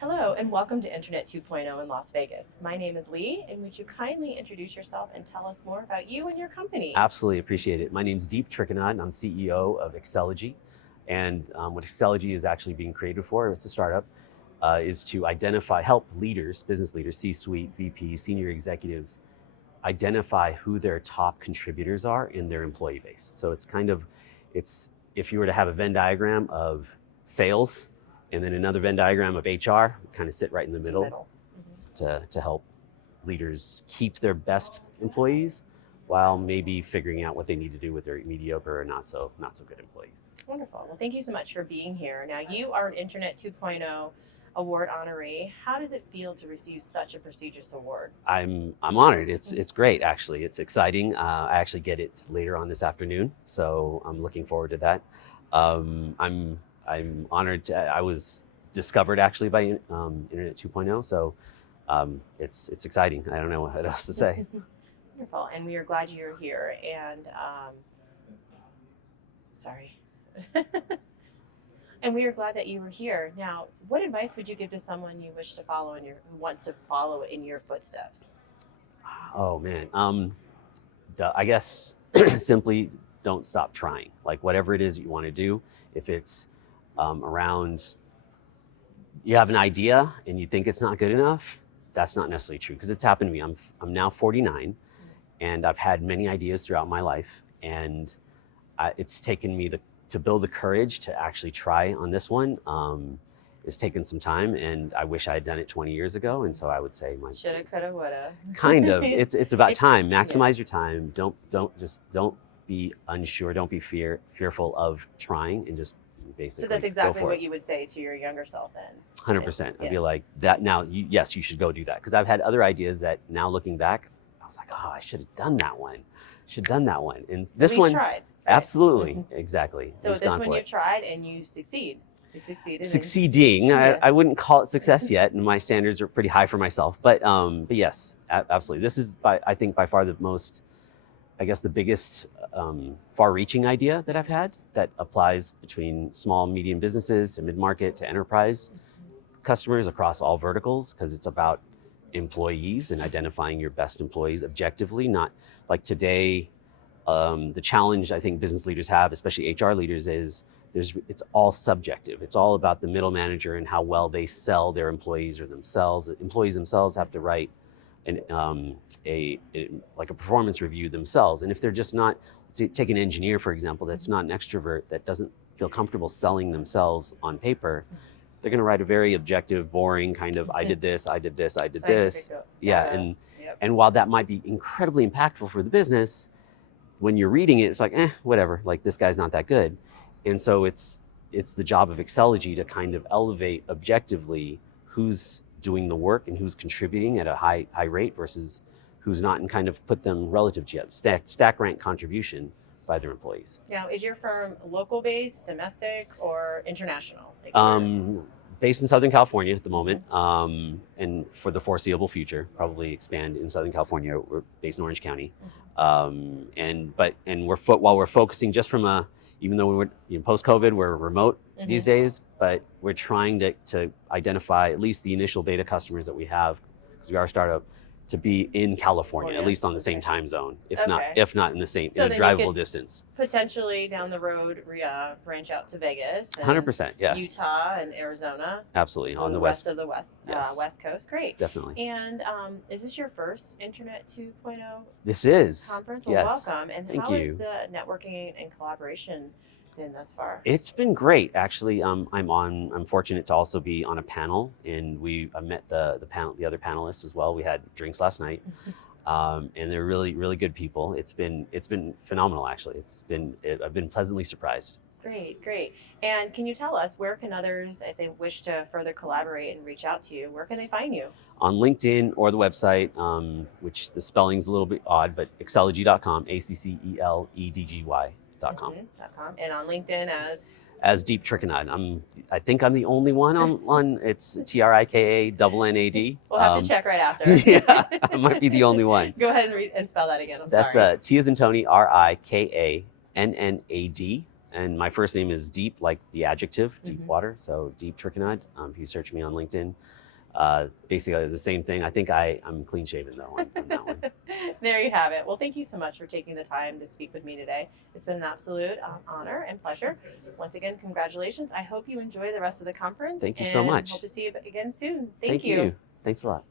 Hello and welcome to Internet 2.0 in Las Vegas. My name is Lee, and would you kindly introduce yourself and tell us more about you and your company? Absolutely appreciate it. My name's Trikannad, and I'm CEO of Acceledgy. And what Acceledgy is actually being created for, it's a startup, is to help leaders, business leaders, C-suite, VP, senior executives, identify who their top contributors are in their employee base. So it's if you were to have a Venn diagram of sales and then another Venn diagram of HR, kind of sit right in the middle. To help leaders keep their best employees while maybe figuring out what they need to do with their mediocre or not so good employees. Wonderful. Well, thank you so much for being here. Now, you are an Internet 2.0 award honoree. How does it feel to receive such a prestigious award? I'm honored. It's great, actually. It's exciting. I actually get it later on this afternoon, so I'm looking forward to that. I'm honored. I was discovered actually by Internet 2.0, so it's exciting. I don't know what else to say. Wonderful, and we are glad you're here. And and we are glad that you were here. Now, what advice would you give to someone you wish to follow who wants to follow in your footsteps? Oh man, I guess simply don't stop trying. Like whatever it is you want to do, if it's around, you have an idea and you think it's not good enough, that's not necessarily true, because it's happened to me. I'm now 49, and I've had many ideas throughout my life, and it's taken me to build the courage to actually try on this one. It's taken some time, and I wish I had done it 20 years ago. And so I would say shoulda, coulda, woulda. Kind of. It's about time. Maximize your time. Don't be unsure. Don't be fearful of trying, and just basically. So that's exactly what you would say to your younger self then. 100%. I'd be like that now. Yes, you should go do that, because I've had other ideas that now looking back, I was like, oh, I should have done that one. And this one, tried. Absolutely, exactly. So this one you've tried and you succeed. You succeeded. Succeeding. Yeah. I wouldn't call it success yet, and my standards are pretty high for myself. But yes, absolutely. This is I think by far the most, I guess, the biggest far-reaching idea that I've had that applies between small, medium businesses to mid-market to enterprise customers across all verticals, because it's about employees and identifying your best employees objectively, not like today. The challenge I think business leaders have, especially HR leaders, is it's all subjective. It's all about the middle manager and how well they sell their employees or themselves. Employees themselves have to write a performance review themselves. And if they're just not, take an engineer, for example, that's not an extrovert, that doesn't feel comfortable selling themselves on paper, they're going to write a very objective, boring kind of, I did this. Yeah. And while that might be incredibly impactful for the business, when you're reading it, it's like, whatever, like this guy's not that good. And so it's the job of Acceledgy to kind of elevate objectively who's doing the work and who's contributing at a high rate versus who's not, and kind of put them relative to stack rank contribution by their employees. Now, is your firm local based, domestic, or international? Based in Southern California at the moment, and for the foreseeable future, probably expand in Southern California. We're based in Orange County, and while we're focusing just from even though we're post-COVID, we're remote these days, but we're trying to identify at least the initial beta customers that we have, because we are a startup, to be in California, at least on the same time zone, if not in the same, in a drivable distance. Potentially down the road, branch out to Vegas. 100%, yes. Utah and Arizona. Absolutely, on the west of the West Coast. Great. Definitely. And is this your first Internet 2.0? This is. Conference? Well, yes. Welcome. And Thank how you. is the networking and collaboration been thus far? It's been great, actually. I'm fortunate to also be on a panel, and I met the other panelists as well. We had drinks last night, and they're really, really good people. It's been phenomenal, actually. I've been pleasantly surprised. Great. And can you tell us, where can others, if they wish to further collaborate and reach out to you, where can they find you? On LinkedIn or the website, which the spelling's a little bit odd, but acceledgy.com, ACCELEDGY.com. And on LinkedIn as Trikannad. I think I'm the only one on it's TRIKANNAD. We'll have to check right after. Yeah, I might be the only one. Go ahead and spell that again. That's sorry. T as in Tony, RIKANNAD. And my first name is Deep, like the adjective, deep Mhm. water. So Deep Trikannad. If you search me on LinkedIn, basically the same thing. I think I'm clean shaven though on that one. There you have it. Well, thank you so much for taking the time to speak with me today. It's been an absolute honor and pleasure. Once again, congratulations. I hope you enjoy the rest of the conference. Thank you so much. Hope to see you again soon. Thank you. Thanks a lot.